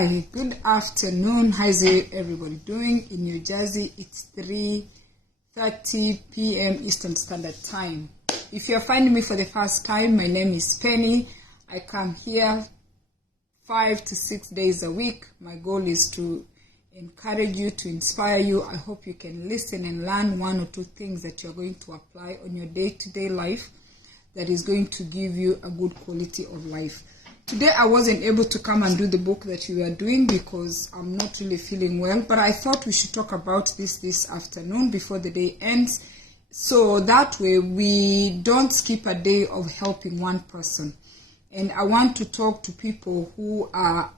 Hi, good afternoon. How's everybody doing? In New Jersey, it's 3:30 p.m. Eastern Standard Time. If you're finding me for the first time, my name is Penny. I come here 5 to 6 days a week. My goal is to encourage you, to inspire you. I hope you can listen and learn one or two things that you're going to apply on your day-to-day life that is going to give you a good quality of life. Today I wasn't able to come and do the book that we were doing because I'm not really feeling well, but I thought we should talk about this afternoon before the day ends, so that way we don't skip a day of helping one person. And I want to talk to people who are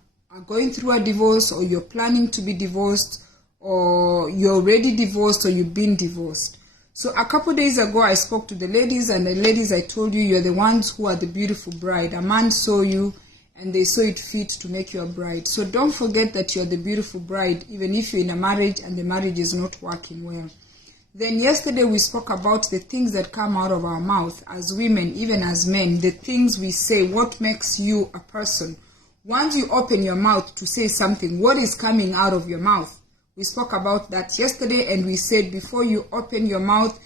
going through a divorce, or you're planning to be divorced, or you're already divorced, or you've been divorced. So a couple days ago, I spoke to the ladies, and the ladies, I told you, you're the ones who are the beautiful bride. A man saw you, and they saw it fit to make you a bride. So don't forget that you're the beautiful bride, even if you're in a marriage and the marriage is not working well. Then yesterday, we spoke about the things that come out of our mouth as women, even as men, the things we say, what makes you a person. Once you open your mouth to say something, what is coming out of your mouth? We spoke about that yesterday, and we said before you open your mouth,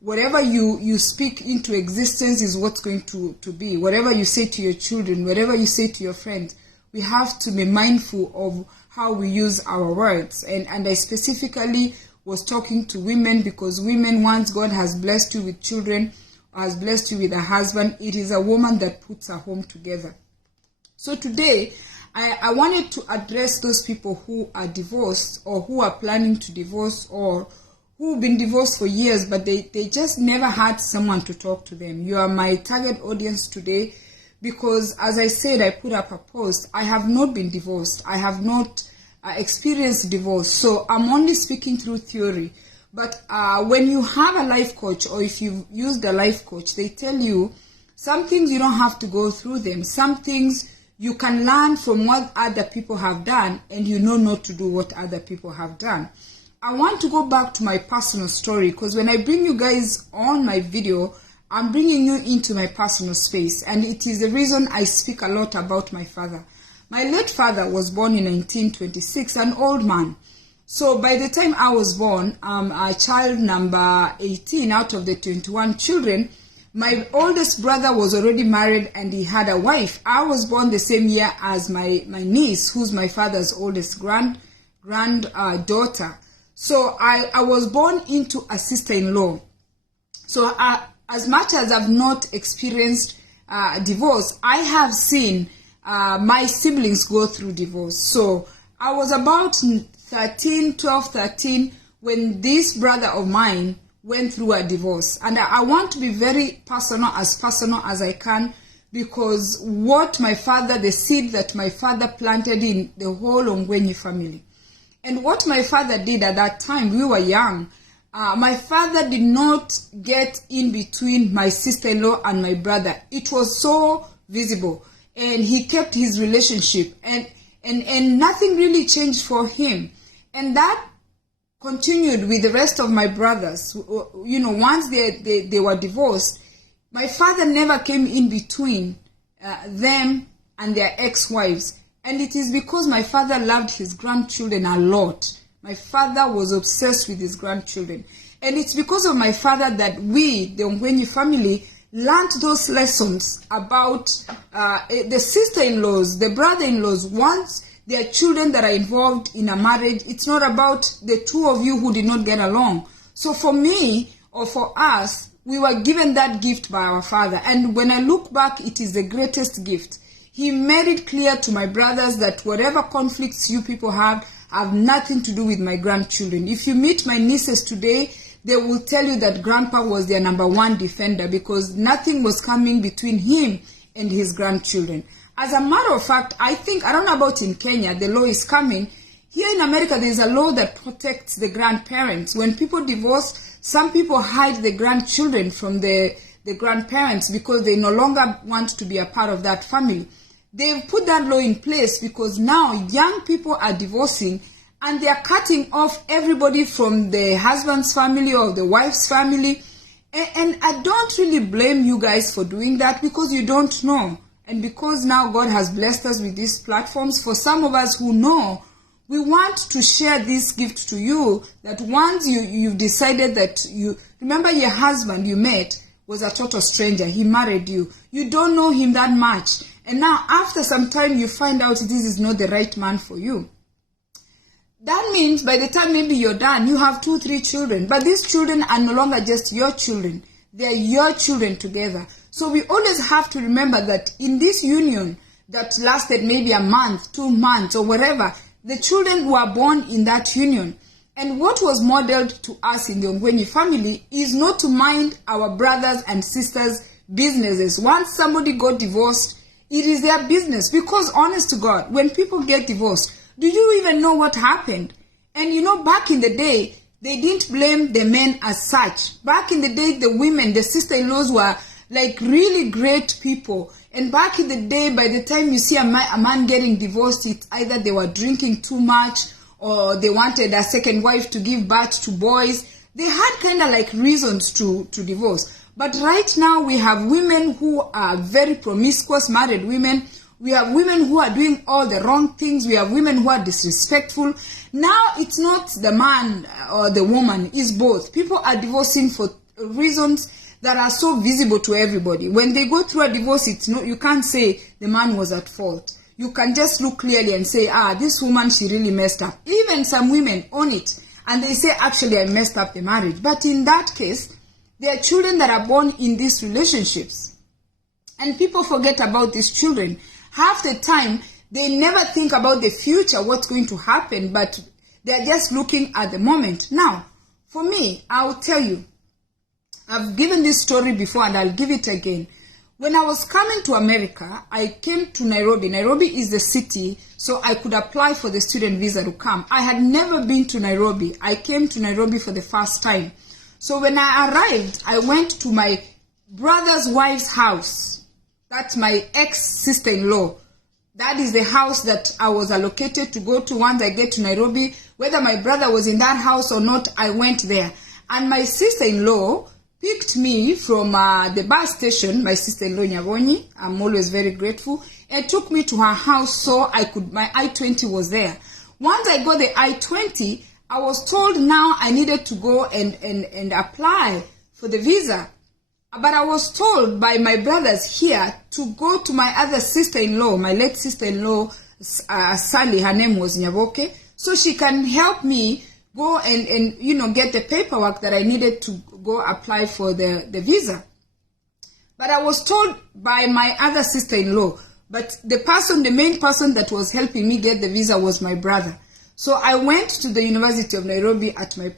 whatever you speak into existence is what's going to be. Whatever you say to your children, whatever you say to your friends, we have to be mindful of how we use our words. And I specifically was talking to women, because women, once God has blessed you with children, or has blessed you with a husband, it is a woman that puts her home together. So today, I wanted to address those people who are divorced, or who are planning to divorce, or who've been divorced for years, but they just never had someone to talk to them. You are my target audience today, because as I said, I put up a post. I have not been divorced. I have not experienced divorce. So I'm only speaking through theory. But when you have a life coach, or if you've used a life coach, they tell you some things you don't have to go through them. Some things you can learn from what other people have done, and you know not to do what other people have done. I want to go back to my personal story, because when I bring you guys on my video, I'm bringing you into my personal space, and it is the reason I speak a lot about my father. My late father was born in 1926, an old man. So by the time I was born, a child number 18 out of the 21 children. My oldest brother was already married, and he had a wife. I was born the same year as my niece, who's my father's oldest granddaughter. So I was born into a sister-in-law. So as much as I've not experienced divorce, I have seen my siblings go through divorce. So I was about 12, 13, when this brother of mine went through a divorce. And I want to be very personal as I can, because what my father, the seed that my father planted in the whole Ongwenyi family. And what my father did at that time, we were young. My father did not get in between my sister-in-law and my brother. It was so visible. And he kept his relationship. And nothing really changed for him. And that continued with the rest of my brothers. You know, once they were divorced, my father never came in between them and their ex-wives. And it is because my father loved his grandchildren a lot. My father was obsessed with his grandchildren. And it's because of my father that we, the Ongwenyi family, learned those lessons about the sister-in-laws, the brother-in-laws. Once there are children that are involved in a marriage, it's not about the two of you who did not get along. So for me, or for us, we were given that gift by our father. And when I look back, it is the greatest gift. He made it clear to my brothers that whatever conflicts you people have nothing to do with my grandchildren. If you meet my nieces today, they will tell you that grandpa was their number one defender, because nothing was coming between him and his grandchildren. As a matter of fact, I don't know about in Kenya, the law is coming. Here in America, there's a law that protects the grandparents. When people divorce, some people hide the grandchildren from the grandparents because they no longer want to be a part of that family. They've put that law in place because now young people are divorcing, and they are cutting off everybody from the husband's family or the wife's family. And I don't really blame you guys for doing that, because you don't know. And because now God has blessed us with these platforms, for some of us who know, we want to share this gift to you, that once you've decided that remember your husband you met was a total stranger. He married you. You don't know him that much. And now after some time you find out this is not the right man for you. That means by the time maybe you're done, you have 2-3 children. But these children are no longer just your children. They are your children together. So we always have to remember that in this union that lasted maybe a month, 2 months, or whatever, the children were born in that union. And what was modeled to us in the Ongwenyi family is not to mind our brothers and sisters' businesses. Once somebody got divorced, it is their business. Because honest to God, when people get divorced, do you even know what happened? And you know, back in the day, they didn't blame the men as such. Back in the day, the women, the sister-in-laws were like really great people. And back in the day, by the time you see a man getting divorced, it's either they were drinking too much or they wanted a second wife to give birth to boys. They had kind of like reasons to divorce. But right now, we have women who are very promiscuous, married women. We have women who are doing all the wrong things. We have women who are disrespectful. Now, it's not the man or the woman, it's both. People are divorcing for reasons that are so visible to everybody. When they go through a divorce, you can't say the man was at fault. You can just look clearly and say, this woman, she really messed up. Even some women own it. And they say, actually, I messed up the marriage. But in that case, there are children that are born in these relationships. And people forget about these children. Half the time, they never think about the future, what's going to happen, but they're just looking at the moment. Now, for me, I'll tell you, I've given this story before and I'll give it again. When I was coming to America, I came to Nairobi. Nairobi is the city, so I could apply for the student visa to come. I had never been to Nairobi. I came to Nairobi for the first time. So when I arrived, I went to my brother's wife's house. That's my ex-sister-in-law. That is the house that I was allocated to go to once I get to Nairobi. Whether my brother was in that house or not, I went there. And my sister-in-law picked me from the bus station, my sister-in-law Nyabonyi. I'm always very grateful. And took me to her house so my I-20 was there. Once I got the I-20, I was told now I needed to go and apply for the visa. But I was told by my brothers here to go to my other sister-in-law, my late sister-in-law, Sally, her name was Nyaboke, so she can help me go and get the paperwork that I needed to go apply for the visa. But I was told by my other sister-in-law, but the main person that was helping me get the visa was my brother. So I went to the University of Nairobi at my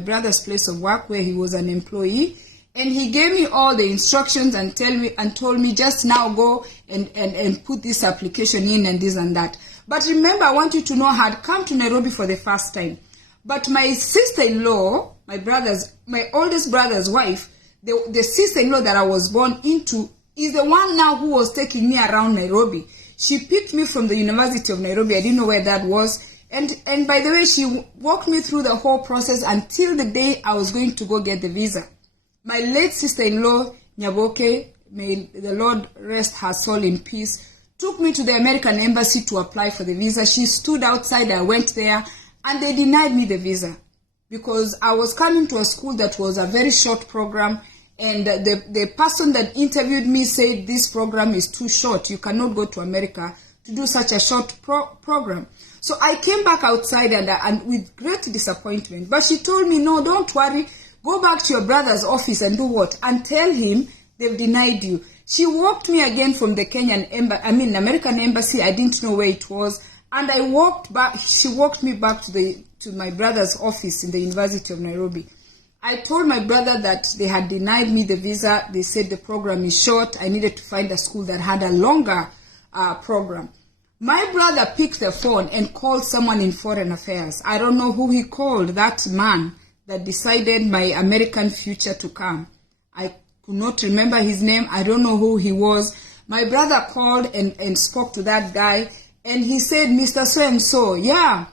brother's place of work where he was an employee. And he gave me all the instructions and told me just now go and put this application in and this and that. But remember, I want you to know I had come to Nairobi for the first time. But my sister-in-law, my oldest brother's wife, the sister-in-law that I was born into, is the one now who was taking me around Nairobi. She picked me from the University of Nairobi. I didn't know where that was. And by the way, she walked me through the whole process until the day I was going to go get the visa. My late sister-in-law, Nyaboke, may the Lord rest her soul in peace, took me to the American embassy to apply for the visa. She stood outside, I went there, and they denied me the visa because I was coming to a school that was a very short program, and the person that interviewed me said this program is too short. You cannot go to America to do such a short program. So I came back outside and with great disappointment. But she told me, no, don't worry. Go back to your brother's office and do what? And tell him they've denied you. She walked me again from the American embassy. I didn't know where it was. And I walked back. She walked me back to my brother's office in the University of Nairobi. I told my brother that they had denied me the visa. They said the program is short. I needed to find a school that had a longer program. My brother picked the phone and called someone in Foreign Affairs. I don't know who he called, that man that decided my American future to come. I could not remember his name. I don't know who he was. My brother called and spoke to that guy, and he said, Mr. So-and-so, yeah.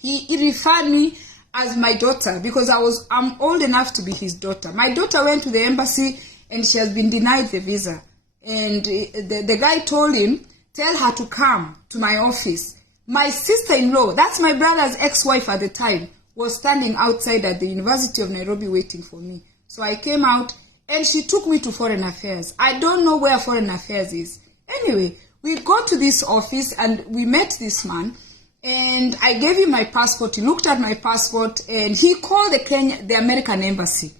He referred me as my daughter because I'm old enough to be his daughter. My daughter went to the embassy and she has been denied the visa. And the guy told him, tell her to come to my office. My sister-in-law, that's my brother's ex-wife at the time, was standing outside at the University of Nairobi waiting for me. So I came out and she took me to Foreign Affairs. I don't know where Foreign Affairs is. Anyway, we got to this office and we met this man. And I gave him my passport. He looked at my passport and he called the American embassy.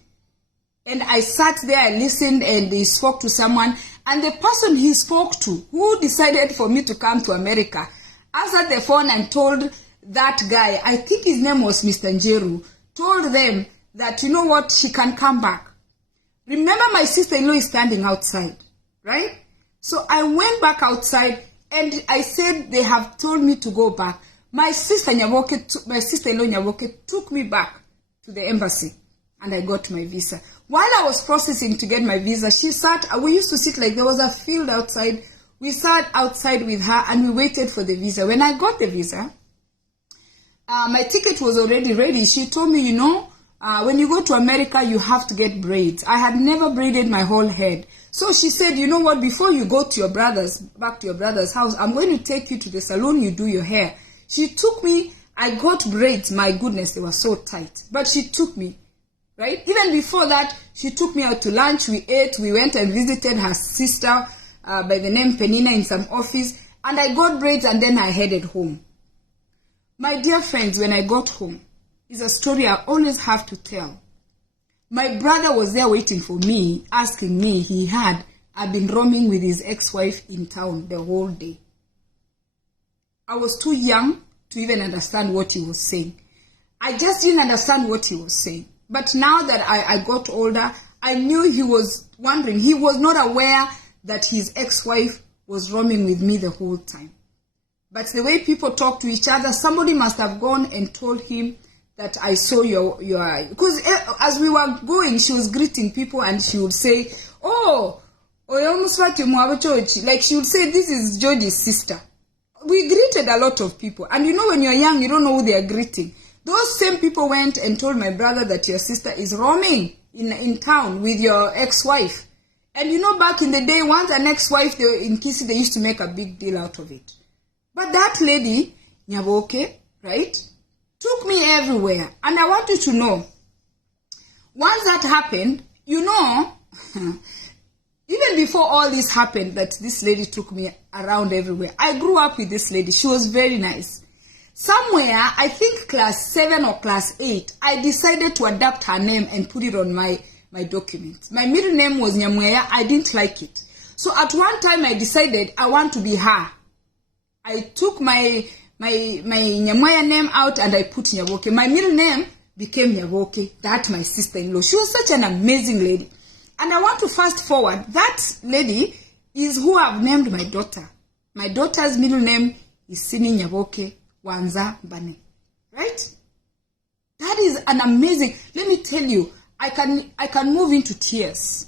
And I sat there, I listened, and he spoke to someone. And the person he spoke to, who decided for me to come to America, answered the phone and told that guy, I think his name was Mr. Njeru, told them that, you know what, she can come back. Remember, my sister-in-law is standing outside, right? So I went back outside and I said, they have told me to go back. My sister-in-law Nyaboke took me back to the embassy and I got my visa. While I was processing to get my visa, she sat, we used to sit like there was a field outside. We sat outside with her and we waited for the visa. When I got the visa, my ticket was already ready. She told me, you know, when you go to America, you have to get braids. I had never braided my whole head. So she said, you know what, before you go to back to your brother's house, I'm going to take you to the salon, you do your hair. She took me, I got braids, my goodness, they were so tight. But she took me, right? Even before that, she took me out to lunch, we ate, we went and visited her sister by the name Penina in some office, and I got braids and then I headed home. My dear friends, when I got home, it's a story I always have to tell. My brother was there waiting for me, asking me, I'd been roaming with his ex-wife in town the whole day. I was too young to even understand what he was saying. I just didn't understand what he was saying. But now that I got older, I knew he was wondering. He was not aware that his ex-wife was roaming with me the whole time. But the way people talk to each other, somebody must have gone and told him that I saw your because as we were going, she was greeting people and she would say, oh, like she would say, this is George's sister. We greeted a lot of people. And you know, when you're young, you don't know who they are greeting. Those same people went and told my brother that your sister is roaming in town with your ex-wife. And you know, back in the day, once an ex-wife, in Kisii, they used to make a big deal out of it. But that lady, Nyaboke, right, took me everywhere. And I want you to know, once that happened, you know, even before all this happened, that this lady took me around everywhere. I grew up with this lady. She was very nice. Somewhere, I think class 7 or class 8, I decided to adapt her name and put it on my documents. My middle name was Nyamweya. I didn't like it. So at one time, I decided I want to be her. I took my Nyamweya name out and I put Nyaboke. My middle name became Nyaboke. That's my sister-in-law. She was such an amazing lady. And I want to fast forward. That lady is who I've named my daughter. My daughter's middle name is Sini Nyaboke Wanza Bane. Right? That is an amazing. Let me tell you, I can move into tears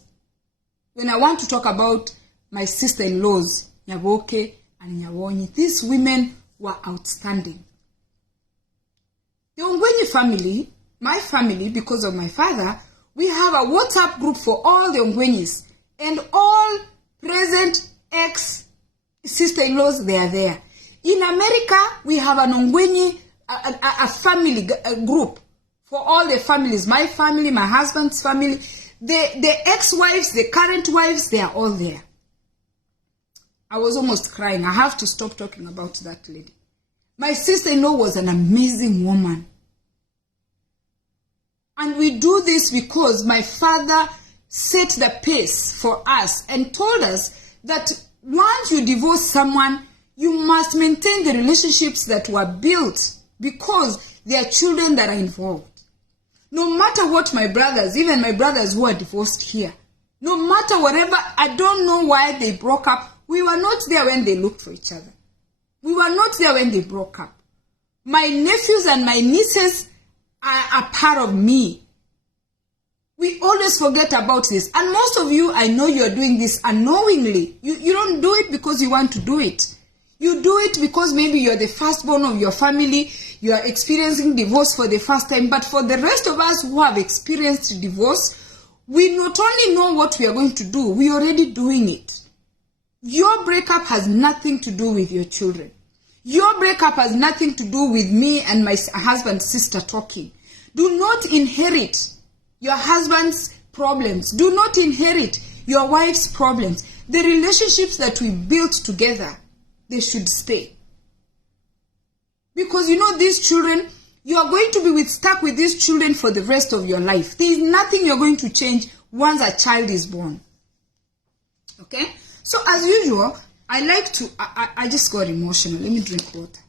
when I want to talk about my sister-in-laws, Nyaboke and Nyawonyi. These women were outstanding. The Ongwenyi family, my family, because of my father, we have a WhatsApp group for all the Ongwenyis. And all present ex-sister-in-laws, they are there. In America, we have an Ongwenyi, a family group for all the families. My family, my husband's family, the ex-wives, the current wives, they are all there. I was almost crying. I have to stop talking about that lady. My sister-in-law was an amazing woman. And we do this because my father set the pace for us and told us that once you divorce someone, you must maintain the relationships that were built because there are children that are involved. No matter what my brothers, even my brothers who are divorced here, no matter whatever, I don't know why they broke up. We were not there when they looked for each other. We were not there when they broke up. My nephews and my nieces are a part of me. We always forget about this. And most of you, I know you are doing this unknowingly. You don't do it because you want to do it. You do it because maybe you're the firstborn of your family. You are experiencing divorce for the first time. But for the rest of us who have experienced divorce, we not only know what we are going to do, we are already doing it. Your breakup has nothing to do with your children. Your breakup has nothing to do with me and my husband's sister talking. Do not inherit your husband's problems. Do not inherit your wife's problems. The relationships that we built together, they should stay. Because these children, you are going to be stuck with these children for the rest of your life. There is nothing you're going to change once a child is born. Okay? So as usual, I just got emotional. Let me drink water.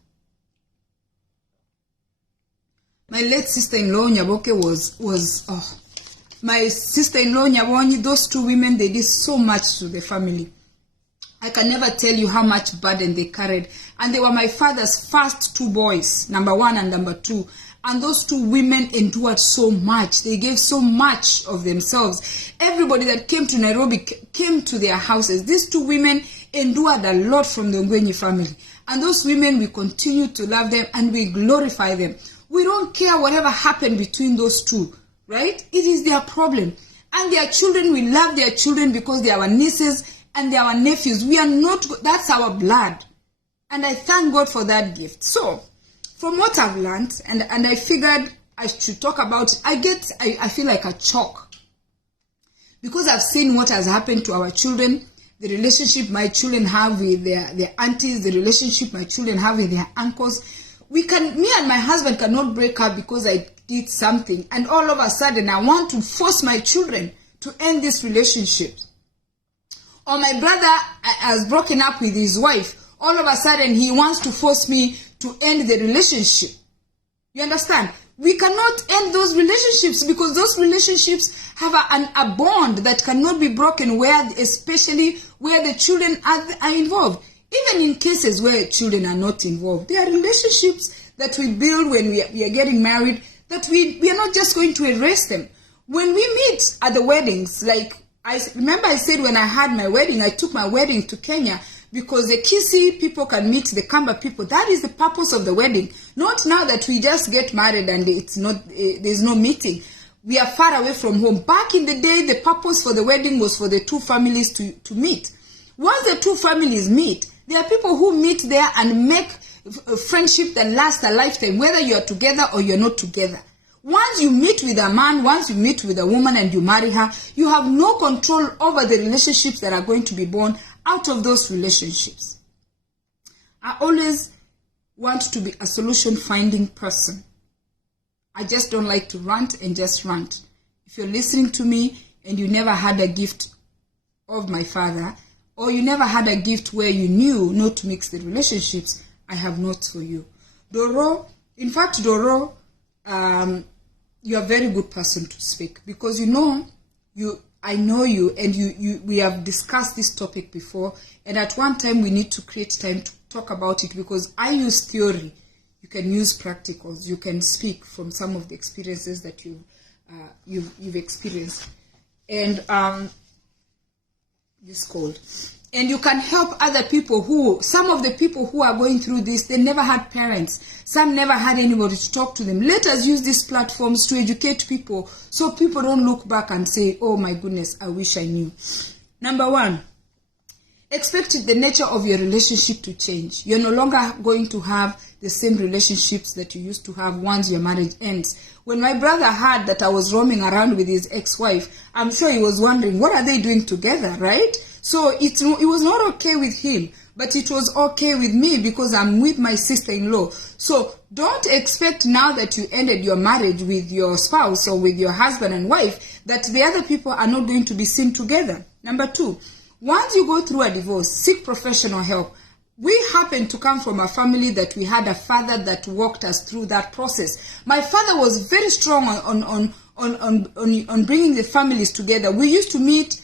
My late sister-in-law Nyaboke was my sister-in-law Nyabonyi, those two women, they did so much to the family. I can never tell you how much burden they carried. And they were my father's first two boys, number 1 and number 2. And those two women endured so much. They gave so much of themselves. Everybody that came to Nairobi came to their houses. These two women endured a lot from the Ngwenyi family. And those women, we continue to love them and we glorify them. We don't care whatever happened between those two, right? It is their problem. And their children, we love their children because they are our nieces and they are our nephews. We are not, that's our blood. And I thank God for that gift. So, from what I've learned, and I figured I should talk about it, I feel like a choke. Because I've seen what has happened to our children, the relationship my children have with their aunties, the relationship my children have with their uncles. Me and my husband cannot break up because I did something. And all of a sudden, I want to force my children to end this relationship. Or my brother has broken up with his wife. All of a sudden, he wants to force me to end the relationship. You understand? We cannot end those relationships because those relationships have a bond that cannot be broken, especially where the children are involved. Even in cases where children are not involved, there are relationships that we build when we are getting married that we are not just going to erase them. When we meet at the weddings, like I remember I said when I had my wedding, I took my wedding to Kenya because the Kisii people can meet the Kamba people. That is the purpose of the wedding. Not now that we just get married and there's no meeting. We are far away from home. Back in the day, the purpose for the wedding was for the two families to meet. Once the two families meet, there are people who meet there and make a friendship that lasts a lifetime, whether you are together or you're not together. Once you meet with a man, once you meet with a woman and you marry her, you have no control over the relationships that are going to be born out of those relationships. I always want to be a solution-finding person. I just don't like to rant and just rant. If you're listening to me and you never had a gift of my father, or you never had a gift where you knew not to mix the relationships, I have notes for you. Doro, you're a very good person to speak because I know you and we have discussed this topic before, and at one time we need to create time to talk about it because I use theory. You can use practicals. You can speak from some of the experiences that you've experienced. And this cold. And you can help other people some of the people who are going through this, they never had parents. Some never had anybody to talk to them. Let us use these platforms to educate people so people don't look back and say, oh my goodness, I wish I knew. Number 1, expect the nature of your relationship to change. You're no longer going to have the same relationships that you used to have once your marriage ends. When my brother heard that I was roaming around with his ex-wife, I'm sure he was wondering, what are they doing together, right? So it was not okay with him, but it was okay with me because I'm with my sister-in-law. So don't expect now that you ended your marriage with your spouse or with your husband and wife that the other people are not going to be seen together. Number 2, once you go through a divorce, seek professional help. We happen to come from a family that we had a father that walked us through that process. My father was very strong on bringing the families together. We used to meet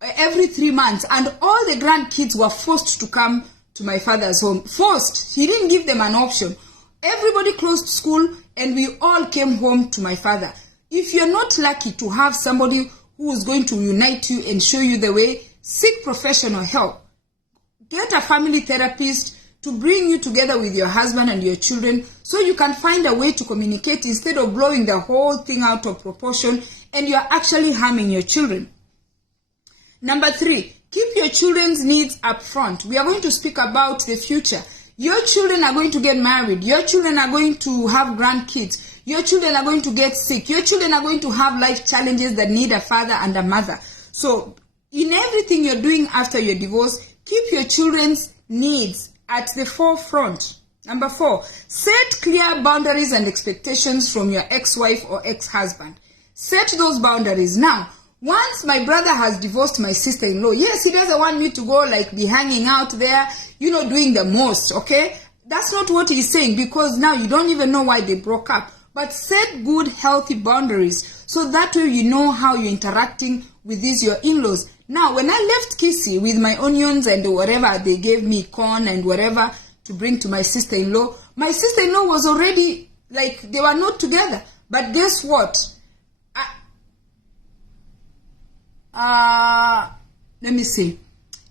every 3 months, and all the grandkids were forced to come to my father's home. Forced. He didn't give them an option. Everybody closed school, and we all came home to my father. If you're not lucky to have somebody who is going to unite you and show you the way, seek professional help. Get a family therapist to bring you together with your husband and your children so you can find a way to communicate instead of blowing the whole thing out of proportion and you're actually harming your children. Number 3, Keep your children's needs up front. We are going to speak about the future. Your children are going to get married. Your children are going to have grandkids. Your children are going to get sick. Your children are going to have life challenges that need a father and a mother. So in everything you're doing after your divorce, keep your children's needs at the forefront. Number 4, set clear boundaries and expectations from your ex-wife or ex-husband. Set those boundaries. Now, once my brother has divorced my sister-in-law, yes, he doesn't want me to go like be hanging out there, doing the most, okay? That's not what he's saying, because now you don't even know why they broke up. But set good, healthy boundaries so that way you know how you're interacting with your in-laws. Now, when I left Kisii with my onions and whatever, they gave me corn and whatever to bring to my sister-in-law was already, like, they were not together. But guess what? Let me see.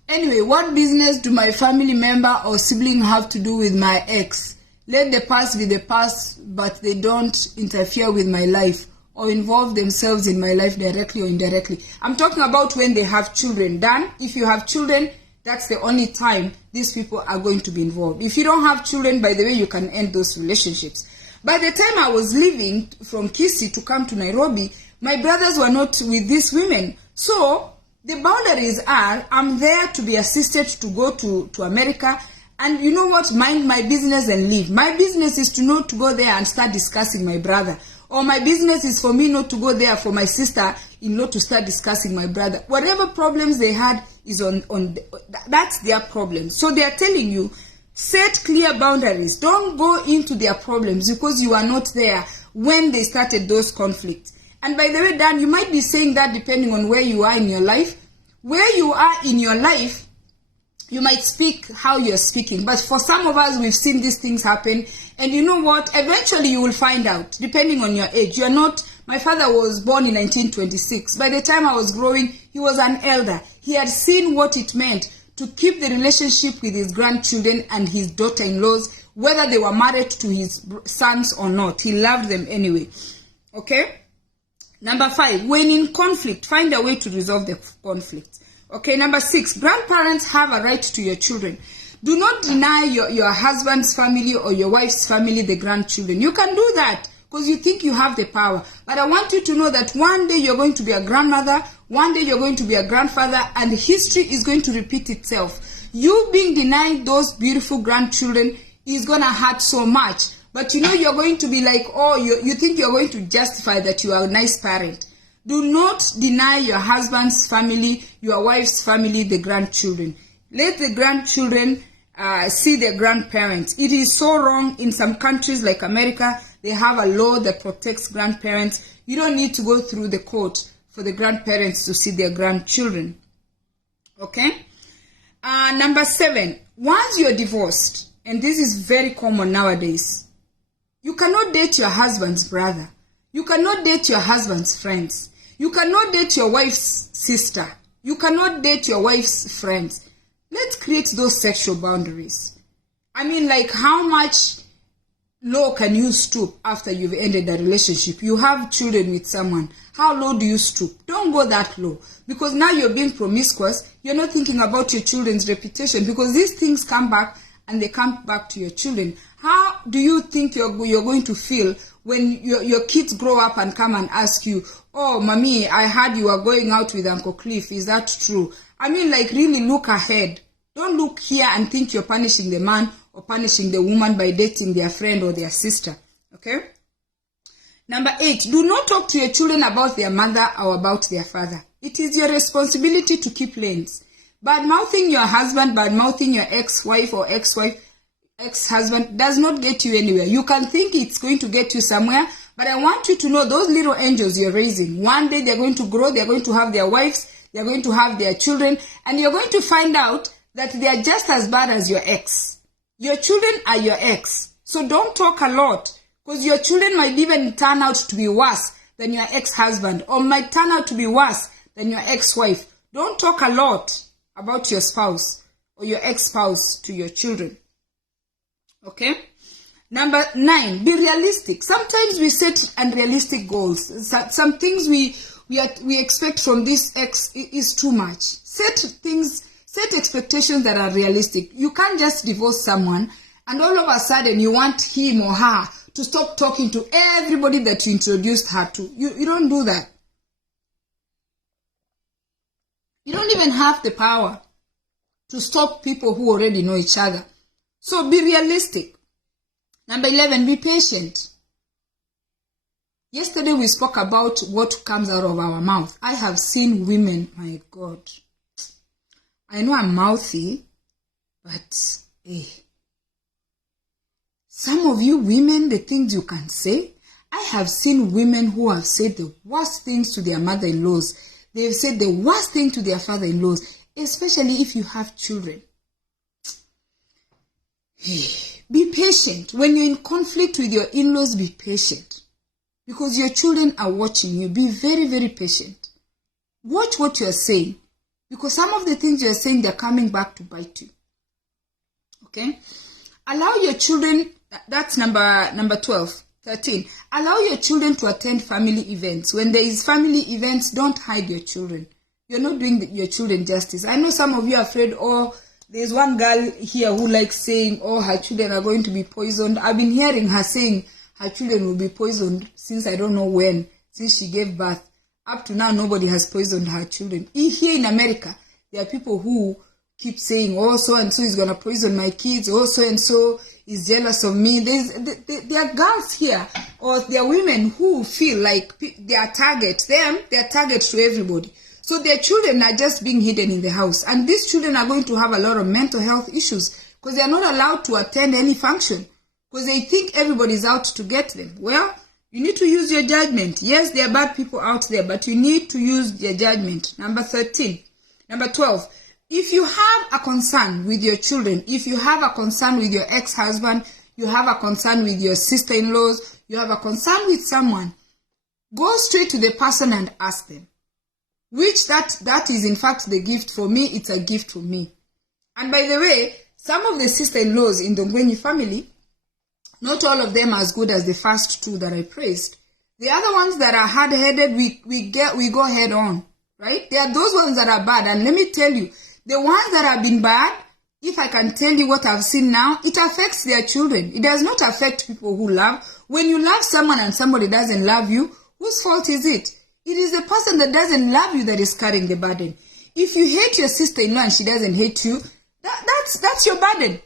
Anyway, what business do my family member or sibling have to do with my ex? Let the past be the past, but they don't interfere with my life or involve themselves in my life directly or indirectly. I'm talking about when they have children. Dan, if you have children, that's the only time these people are going to be involved. If you don't have children, by the way, you can end those relationships. By the time I was leaving from Kisii to come to Nairobi, my brothers were not with these women. So the boundaries are, I'm there to be assisted to go to America, and you know what, mind my business and leave. My business is to not to go there and start discussing my brother. Or my business is for me not to go there for my sister-in-law to start discussing my brother. Whatever problems they had is that's their problem. So they are telling you, set clear boundaries. Don't go into their problems because you are not there when they started those conflicts. And by the way, Dan, you might be saying that depending on where you are in your life. Where you are in your life, you might speak how you're speaking. But for some of us, we've seen these things happen. And you know what? Eventually you will find out, depending on your age. You're not, my father was born in 1926. By the time I was growing, he was an elder. He had seen what it meant to keep the relationship with his grandchildren and his daughter-in-laws, whether they were married to his sons or not. He loved them anyway. Okay? Number 5, when in conflict, find a way to resolve the conflict. Okay, number 6, grandparents have a right to your children. Do not deny your husband's family or your wife's family the grandchildren. You can do that because you think you have the power. But I want you to know that one day you're going to be a grandmother, one day you're going to be a grandfather, and history is going to repeat itself. You being denied those beautiful grandchildren is going to hurt so much. But you're going to be like, oh, you think you're going to justify that you are a nice parent. Do not deny your husband's family, your wife's family, the grandchildren. Let the grandchildren see their grandparents. It is so wrong in some countries like America. They have a law that protects grandparents. You don't need to go through the court for the grandparents to see their grandchildren. Okay? Number 7, once you're divorced, and this is very common nowadays, you cannot date your husband's brother. You cannot date your husband's friends. You cannot date your wife's sister. You cannot date your wife's friends. Let's create those sexual boundaries. I mean, like, how much low can you stoop after you've ended a relationship? You have children with someone. How low do you stoop? Don't go that low. Because now you're being promiscuous. You're not thinking about your children's reputation. Because these things come back and they come back to your children. How do you think you're going to feel when your kids grow up and come and ask you, oh, Mommy, I heard you are going out with Uncle Cliff. Is that true? I mean, like, really look ahead. Don't look here and think you're punishing the man or punishing the woman by dating their friend or their sister. Okay? Number 8, do not talk to your children about their mother or about their father. It is your responsibility to keep lanes. Bad-mouthing your husband, bad-mouthing your ex-wife or ex-husband does not get you anywhere. You can think it's going to get you somewhere, but I want you to know those little angels you're raising, one day they're going to grow, they're going to have their wives, they're going to have their children, and you're going to find out that they are just as bad as your ex. Your children are your ex. So don't talk a lot, because your children might even turn out to be worse than your ex-husband, or might turn out to be worse than your ex-wife. Don't talk a lot about your spouse or your ex-spouse to your children. Okay? Number 9, be realistic. Sometimes we set unrealistic goals. Some things we we expect from this ex is too much. Set expectations that are realistic. You can't just divorce someone and all of a sudden you want him or her to stop talking to everybody that you introduced her to. You don't do that. You don't even have the power to stop people who already know each other. So be realistic. Number 11, be patient. Yesterday we spoke about what comes out of our mouth. I have seen women, my God. I know I'm mouthy, but hey. Some of you women, the things you can say. I have seen women who have said the worst things to their mother-in-laws. They've said the worst thing to their father-in-laws, especially if you have children. Hey. Be patient. When you're in conflict with your in-laws, be patient. Because your children are watching you. Be very, very patient. Watch what you're saying. Because some of the things you're saying, they're coming back to bite you. Okay? Allow your children, that's number 12, 13. Allow your children to attend family events. When there is family events, don't hide your children. You're not doing your children justice. I know some of you are afraid, there's one girl here who likes saying, her children are going to be poisoned. I've been hearing her saying her children will be poisoned since I don't know when, since she gave birth. Up to now, nobody has poisoned her children. Here in America, there are people who keep saying, so-and-so is going to poison my kids, so-and-so is jealous of me. There are girls here, or there are women who feel like they are target to everybody. So their children are just being hidden in the house. And these children are going to have a lot of mental health issues because they are not allowed to attend any function because they think everybody's out to get them. Well, you need to use your judgment. Yes, there are bad people out there, but you need to use your judgment. Number 12. If you have a concern with your children, if you have a concern with your ex-husband, you have a concern with your sister-in-laws, you have a concern with someone, go straight to the person and ask them. Which that is in fact the gift for me. It's a gift for me. And by the way, some of the sister-in-laws in the Ngwenyi family, not all of them are as good as the first two that I praised. The other ones that are hard-headed, we go head on, right? There are those ones that are bad. And let me tell you, the ones that have been bad, if I can tell you what I've seen now, it affects their children. It does not affect people who love. When you love someone and somebody doesn't love you, whose fault is it? It is the person that doesn't love you that is carrying the burden. If you hate your sister-in-law and she doesn't hate you, that's your burden.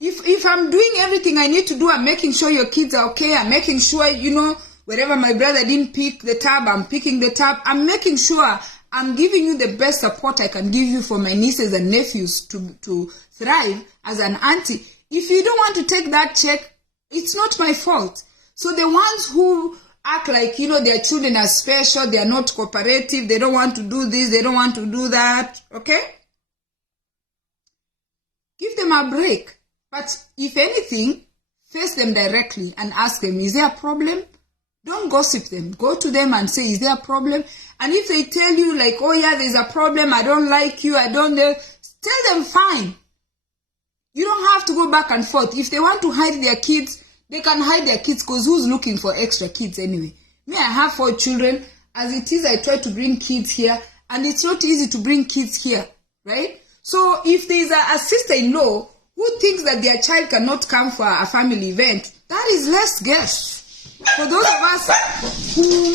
If I'm doing everything I need to do, I'm making sure your kids are okay, I'm making sure, wherever my brother didn't pick the tab, I'm picking the tab. I'm making sure I'm giving you the best support I can give you for my nieces and nephews to thrive as an auntie. If you don't want to take that check, it's not my fault. So the ones who act like, their children are special, they are not cooperative, they don't want to do this, they don't want to do that, okay? Give them a break. But if anything, face them directly and ask them, is there a problem? Don't gossip them. Go to them and say, is there a problem? And if they tell you like, there's a problem, I don't like you, tell them fine. You don't have to go back and forth. If they want to hide their kids, they can hide their kids because who's looking for extra kids anyway? Me, I have 4 children. As it is, I try to bring kids here. And it's not easy to bring kids here, right? So if there's a sister-in-law who thinks that their child cannot come for a family event, that is less guess. For those of us who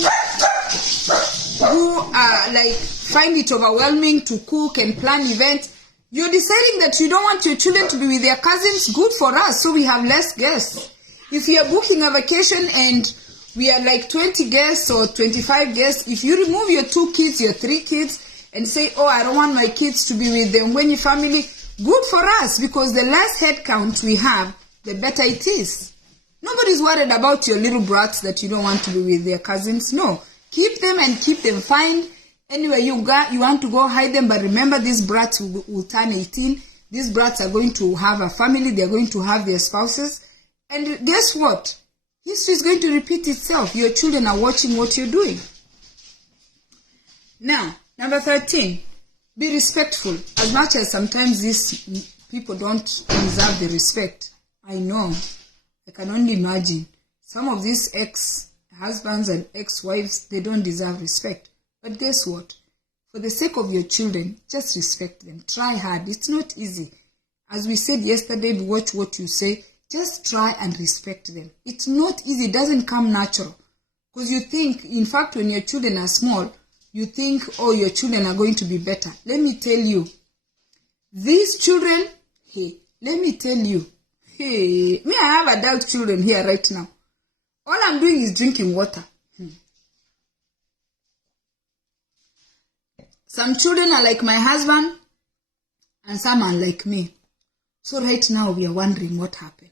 find it overwhelming to cook and plan events, you're deciding that you don't want your children to be with their cousins. Good for us. So we have less guests. If you are booking a vacation and we are like 20 guests or 25 guests, if you remove your 2 kids, your 3 kids, and say, I don't want my kids to be with the Ngwenyi family, good for us, because the less head count we have, the better it is. Nobody's worried about your little brats that you don't want to be with their cousins. No. Keep them and keep them fine. Anyway, you want to go hide them, but remember these brats will turn 18. These brats are going to have a family. They're going to have their spouses. And guess what? History is going to repeat itself. Your children are watching what you're doing. Now, number 13, be respectful. As much as sometimes these people don't deserve the respect, I know. I can only imagine. Some of these ex-husbands and ex-wives, they don't deserve respect. But guess what? For the sake of your children, just respect them. Try hard. It's not easy. As we said yesterday, watch what you say. Just try and respect them. It's not easy. It doesn't come natural. Because you think, in fact, when your children are small, you think, oh, your children are going to be better. Let me tell you, these children, hey, let me tell you, hey, me, I have adult children here right now. All I'm doing is drinking water. Some children are like my husband, and some are like me. So right now, we are wondering what happened.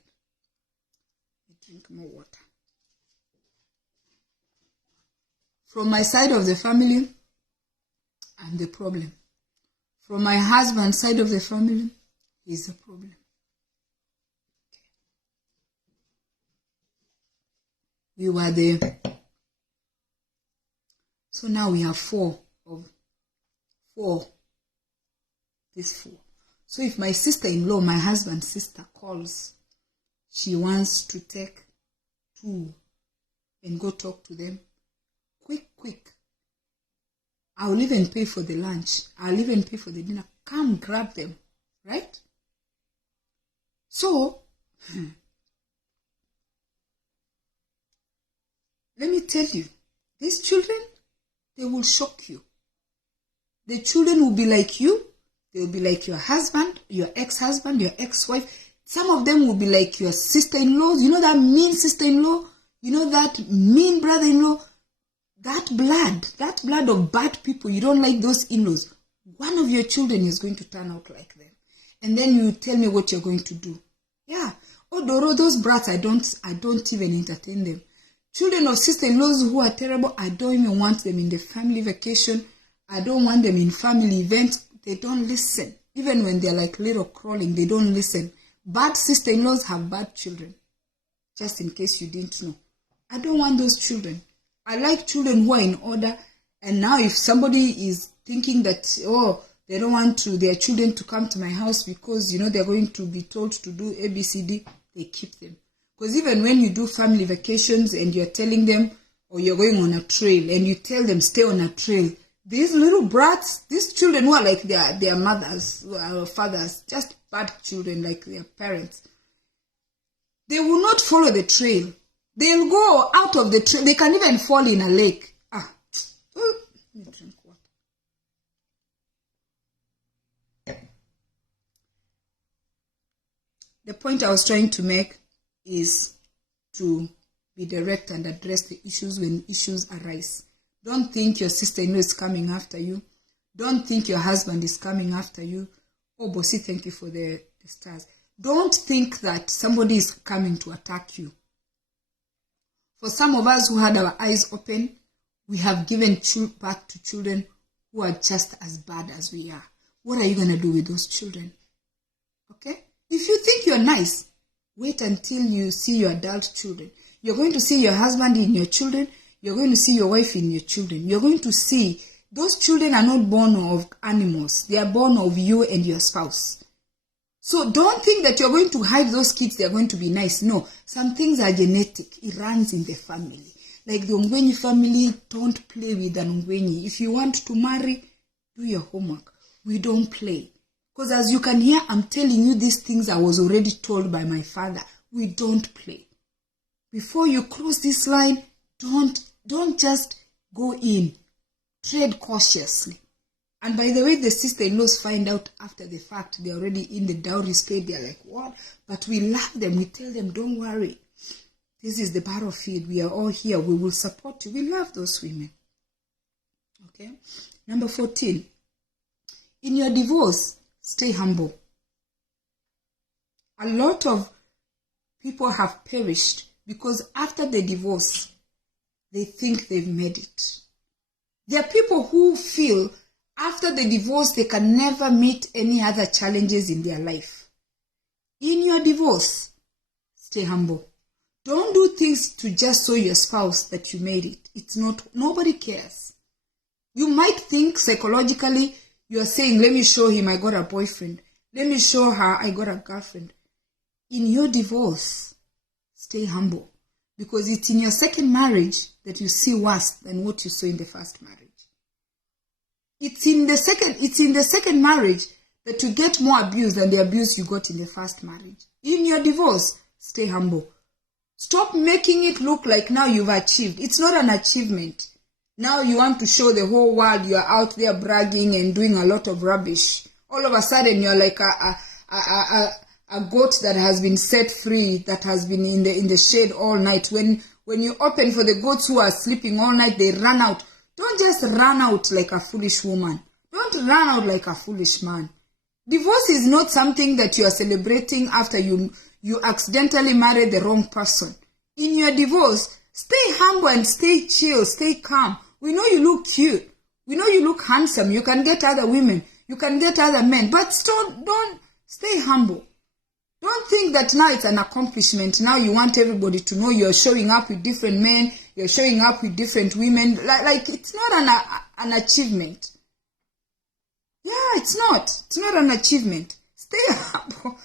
I drink more water. From my side of the family, I'm the problem. From my husband's side of the family, he's the problem. We were there. So now we have four. This four. So if my sister-in-law, my husband's sister, calls, she wants to take two and go talk to them. Quick. I'll even pay for the lunch. I'll even pay for the dinner. Come grab them. Right? So, let me tell you, these children, they will shock you. The children will be like you. They will be like your husband, your ex-husband, your ex-wife. Some of them will be like your sister-in-laws. You know that mean sister-in-law? You know that mean brother-in-law? That blood of bad people, you don't like those in-laws. One of your children is going to turn out like them. And then you tell me what you're going to do. Yeah. Oh, Doro, those brats, I don't even entertain them. Children of sister-in-laws who are terrible, I don't even want them in the family vacation. I don't want them in family events. They don't listen. Even when they're like little crawling, they don't listen. Bad sister-in-laws have bad children. Just in case you didn't know. I don't want those children. I like children who are in order. And now if somebody is thinking that, oh, they don't want their children to come to my house because, they're going to be told to do ABCD, they keep them. Because even when you do family vacations and you're telling them, or you're going on a trail and you tell them stay on a trail, these little brats, these children who are like their mothers or fathers, just bad children like their parents, they will not follow the trail. They'll go out of the trail. They can even fall in a lake. Let me drink water. The point I was trying to make is to be direct and address the issues when issues arise. Don't think your sister-in-law is coming after you. Don't think your husband is coming after you. Oh, Bossy, thank you for the stars. Don't think that somebody is coming to attack you. For some of us who had our eyes open, we have given birth to children who are just as bad as we are. What are you going to do with those children? Okay? If you think you're nice, wait until you see your adult children. You're going to see your husband in your children. You're going to see your wife in your children. You're going to see those children are not born of animals. They are born of you and your spouse. So don't think that you're going to hide those kids. They're going to be nice. No, some things are genetic. It runs in the family. Like the Ongwenyi family, don't play with an Ongwenyi. If you want to marry, do your homework. We don't play. Because as you can hear, I'm telling you these things I was already told by my father. We don't play. Before you cross this line, don't just go in. Tread cautiously. And by the way, the sister-in-laws find out after the fact they're already in the dowry state. They're like, what? But we love them. We tell them, don't worry. This is the battlefield. We are all here. We will support you. We love those women. Okay? Number 14. In your divorce, stay humble. A lot of people have perished because after the divorce, they think they've made it. There are people who feel after the divorce, they can never meet any other challenges in their life. In your divorce, stay humble. Don't do things to just show your spouse that you made it. It's not, nobody cares. You might think psychologically, you're saying, let me show him I got a boyfriend. Let me show her I got a girlfriend. In your divorce, stay humble. Because it's in your second marriage that you see worse than what you saw in the first marriage. It's in the second marriage that you get more abuse than the abuse you got in the first marriage. In your divorce, stay humble. Stop making it look like now you've achieved. It's not an achievement. Now you want to show the whole world you are out there bragging and doing a lot of rubbish. All of a sudden you're like a goat that has been set free, that has been in the shade all night. When you open for the goats who are sleeping all night, they run out. Don't just run out like a foolish woman. Don't run out like a foolish man. Divorce is not something that you are celebrating after you accidentally married the wrong person. In your divorce, stay humble and stay chill, stay calm. We know you look cute. We know you look handsome. You can get other women. You can get other men. But don't stay humble. Don't think that now it's an accomplishment. Now you want everybody to know you're showing up with different men. You're showing up with different women. Like it's not an achievement. Yeah, it's not. It's not an achievement. Stay humble.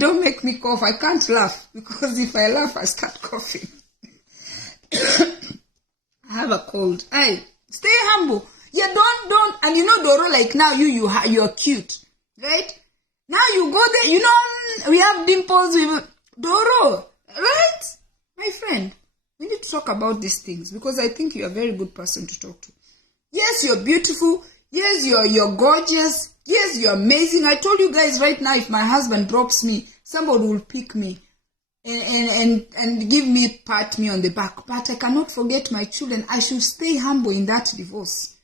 Don't make me cough. I can't laugh because if I laugh, I start coughing. I have a cold. Hey, stay humble. Yeah, don't. And you know, Doro, like now you're cute, right? Now you go there, you know, we have dimples, Doro, right? My friend, we need to talk about these things because I think you're a very good person to talk to. Yes, you're beautiful. Yes, you're gorgeous. Yes, you're amazing. I told you guys right now, if my husband drops me, somebody will pick me and give me, pat me on the back. But I cannot forget my children. I should stay humble in that divorce.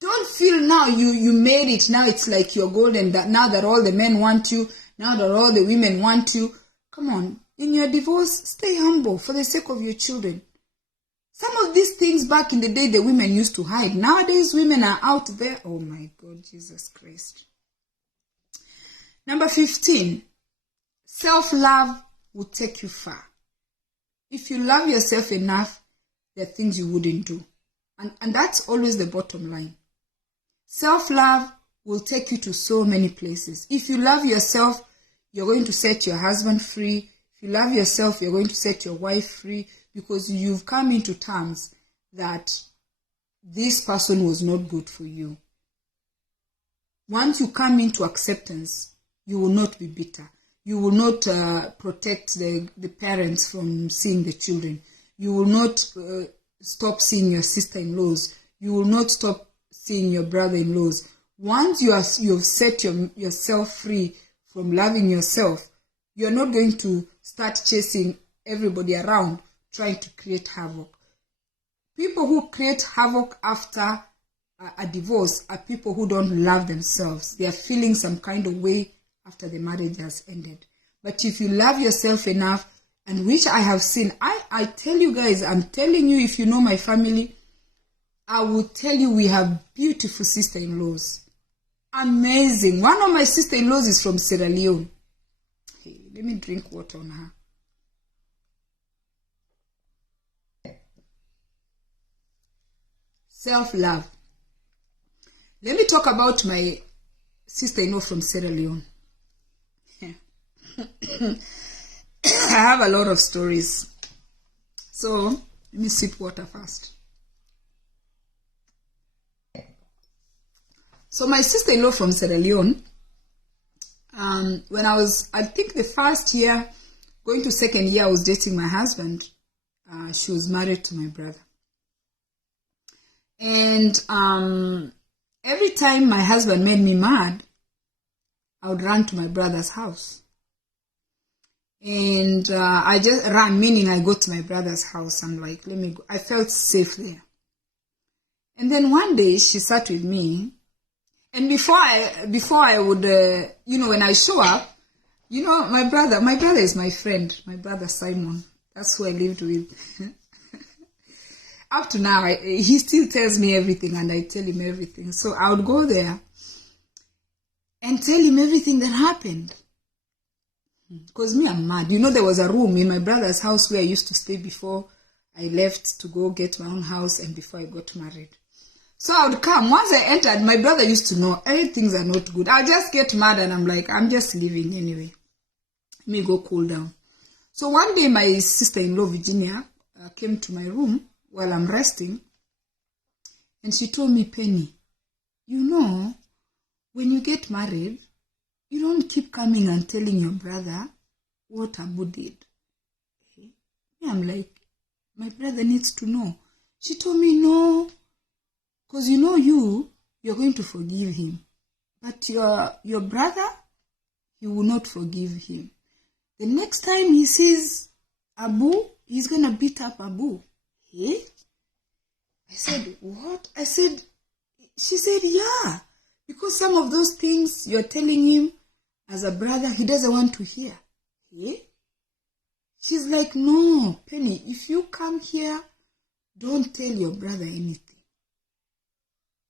Don't feel now you made it. Now it's like you're golden. That now that all the men want you, now that all the women want you. Come on. In your divorce, stay humble for the sake of your children. Some of these things back in the day, the women used to hide. Nowadays, women are out there. Oh my God, Jesus Christ. Number 15, self-love will take you far. If you love yourself enough, there are things you wouldn't do. And that's always the bottom line. Self-love will take you to so many places. If you love yourself, you're going to set your husband free. If you love yourself, you're going to set your wife free because you've come into terms that this person was not good for you. Once you come into acceptance, you will not be bitter. You will not protect the parents from seeing the children. You will not stop seeing your sister-in-laws. You will not stop seeing your brother-in-laws. Once you've set yourself free from loving yourself, you're not going to start chasing everybody around trying to create havoc. People who create havoc after a divorce are people who don't love themselves. They are feeling some kind of way after the marriage has ended. But if you love yourself enough, and which I have seen, I tell you guys, I'm telling you, if you know my family, I will tell you we have beautiful sister-in-laws. Amazing. One of my sister-in-laws is from Sierra Leone. Hey, let me drink water on her. Self-love. Let me talk about my sister-in-law from Sierra Leone. I have a lot of stories. So, let me sip water first. So, my sister-in-law from Sierra Leone, when I was, I think the first year, going to second year, I was dating my husband. She was married to my brother. And every time my husband made me mad, I would run to my brother's house. And I just ran, meaning I go to my brother's house. I'm like, let me go. I felt safe there. And then one day she sat with me. And before I would, when I show up, my brother is my friend, my brother Simon. That's who I lived with. Up to now, he still tells me everything and I tell him everything. So I would go there and tell him everything that happened. Because me, I'm mad. There was a room in my brother's house where I used to stay before I left to go get my own house and before I got married. So I would come. Once I entered, my brother used to know, hey, things are not good. I just get mad and I'm like, I'm just leaving anyway. Let me go cool down. So one day my sister-in-law, Virginia, came to my room while I'm resting. And she told me, Penny, you know, when you get married, you don't keep coming and telling your brother what Abu did. Okay? I'm like, my brother needs to know. She told me, no, because you know you're going to forgive him. But your brother, you will not forgive him. The next time he sees Abu, he's going to beat up Abu. Hey? I said, what? She said, yeah. Because some of those things you're telling him as a brother, he doesn't want to hear. Hey? She's like, no, Penny, if you come here, don't tell your brother anything.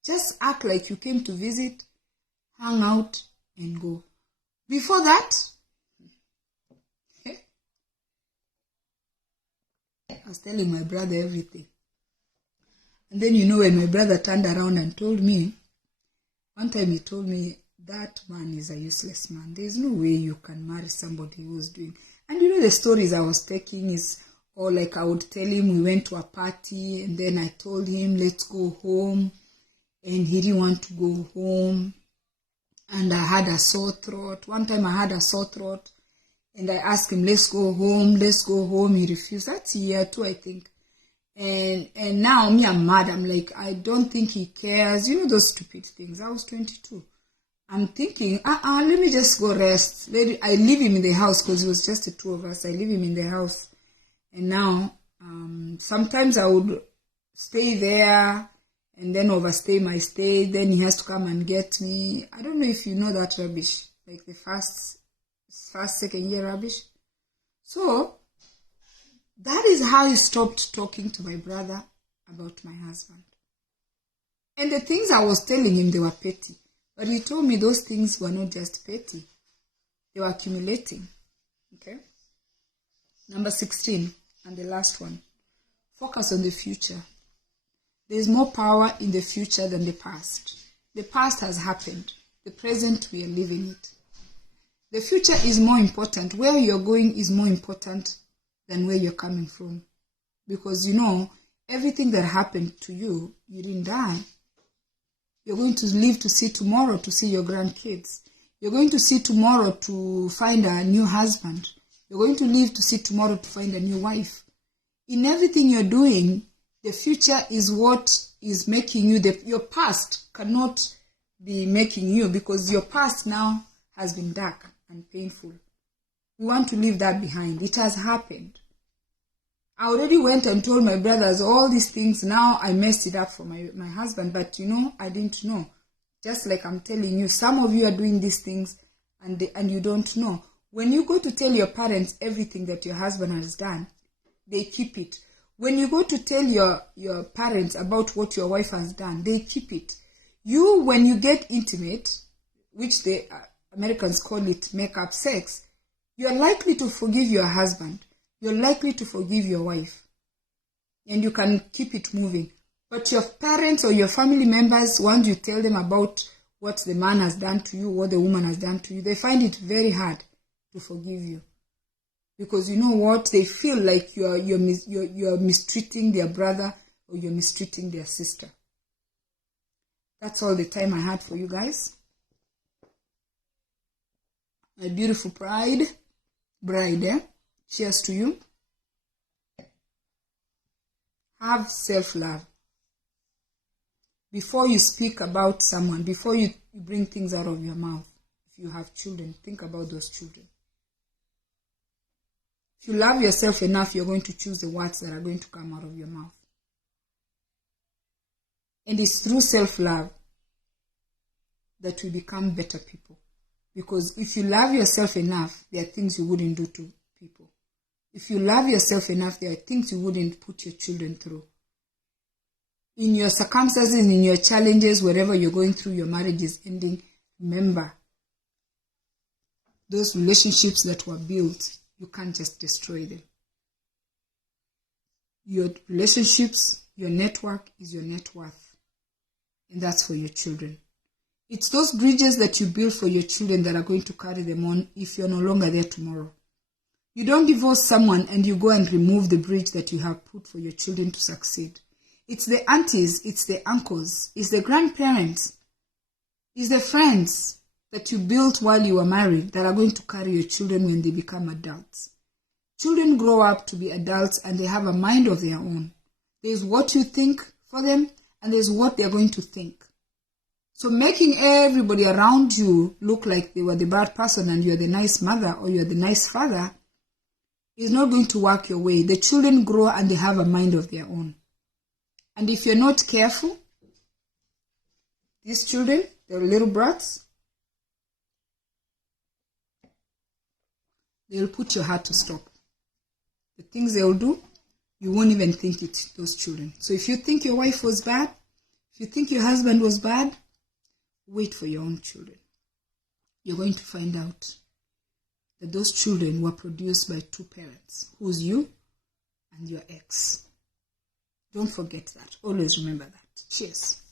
Just act like you came to visit, hang out, and go. Before that, I was telling my brother everything. And then, you know, when my brother turned around and told me, one time he told me, that man is a useless man. There's no way you can marry somebody who's doing. And you know, the stories I was taking is, or like I would tell him we went to a party and then I told him, let's go home. And he didn't want to go home. And I had a sore throat. One time I had a sore throat. And I asked him, let's go home. He refused. That's year 2, I think. And now me, I'm mad. I'm like, I don't think he cares. You know, those stupid things. I was 22. I'm thinking, let me just go rest. I leave him in the house because it was just the 2 of us. I leave him in the house. And now, sometimes I would stay there and then overstay my stay. Then he has to come and get me. I don't know if you know that rubbish. Like the first, second year rubbish. So, that is how I stopped talking to my brother about my husband. And the things I was telling him, they were petty. But he told me those things were not just petty. They were accumulating. Okay? Number 16, and the last one. Focus on the future. There is more power in the future than the past. The past has happened. The present, we are living it. The future is more important. Where you're going is more important than where you're coming from. Because, you know, everything that happened to you, you didn't die. You're going to live to see tomorrow, to see your grandkids. You're going to see tomorrow to find a new husband. You're going to live to see tomorrow to find a new wife. In everything you're doing, the future is what is making you. Your past cannot be making you, because your past now has been dark and painful. We want to leave that behind. It has happened. I already went and told my brothers all these things. Now I messed it up for my husband. But, you know, I didn't know. Just like I'm telling you, some of you are doing these things and you don't know. When you go to tell your parents everything that your husband has done, they keep it. When you go to tell your parents about what your wife has done, they keep it. When you get intimate, which the Americans call it make-up sex, you're likely to forgive your husband. You're likely to forgive your wife. And you can keep it moving. But your parents or your family members, once you tell them about what the man has done to you, what the woman has done to you, they find it very hard to forgive you. Because you know what? They feel like you're mistreating their brother or you're mistreating their sister. That's all the time I had for you guys. My beautiful bride, cheers to you. Have self-love. Before you speak about someone, before you bring things out of your mouth, if you have children, think about those children. If you love yourself enough, you're going to choose the words that are going to come out of your mouth. And it's through self-love that we become better people. Because if you love yourself enough, there are things you wouldn't do to people. If you love yourself enough, there are things you wouldn't put your children through. In your circumstances, in your challenges, wherever you're going through, your marriage is ending, remember, those relationships that were built, you can't just destroy them. Your relationships, your network is your net worth. And that's for your children. It's those bridges that you build for your children that are going to carry them on if you're no longer there tomorrow. You don't divorce someone and you go and remove the bridge that you have put for your children to succeed. It's the aunties, it's the uncles, it's the grandparents, it's the friends that you built while you were married that are going to carry your children when they become adults. Children grow up to be adults and they have a mind of their own. There's what you think for them and there's what they're going to think. So making everybody around you look like they were the bad person and you're the nice mother or you're the nice father is not going to work your way. The children grow and they have a mind of their own. And if you're not careful, these children, they're little brats, they'll put your heart to stop. The things they'll do, you won't even think it, those children. So if you think your wife was bad, if you think your husband was bad, wait for your own children. You're going to find out that those children were produced by two parents, who's you and your ex. Don't forget that. Always remember that. Cheers.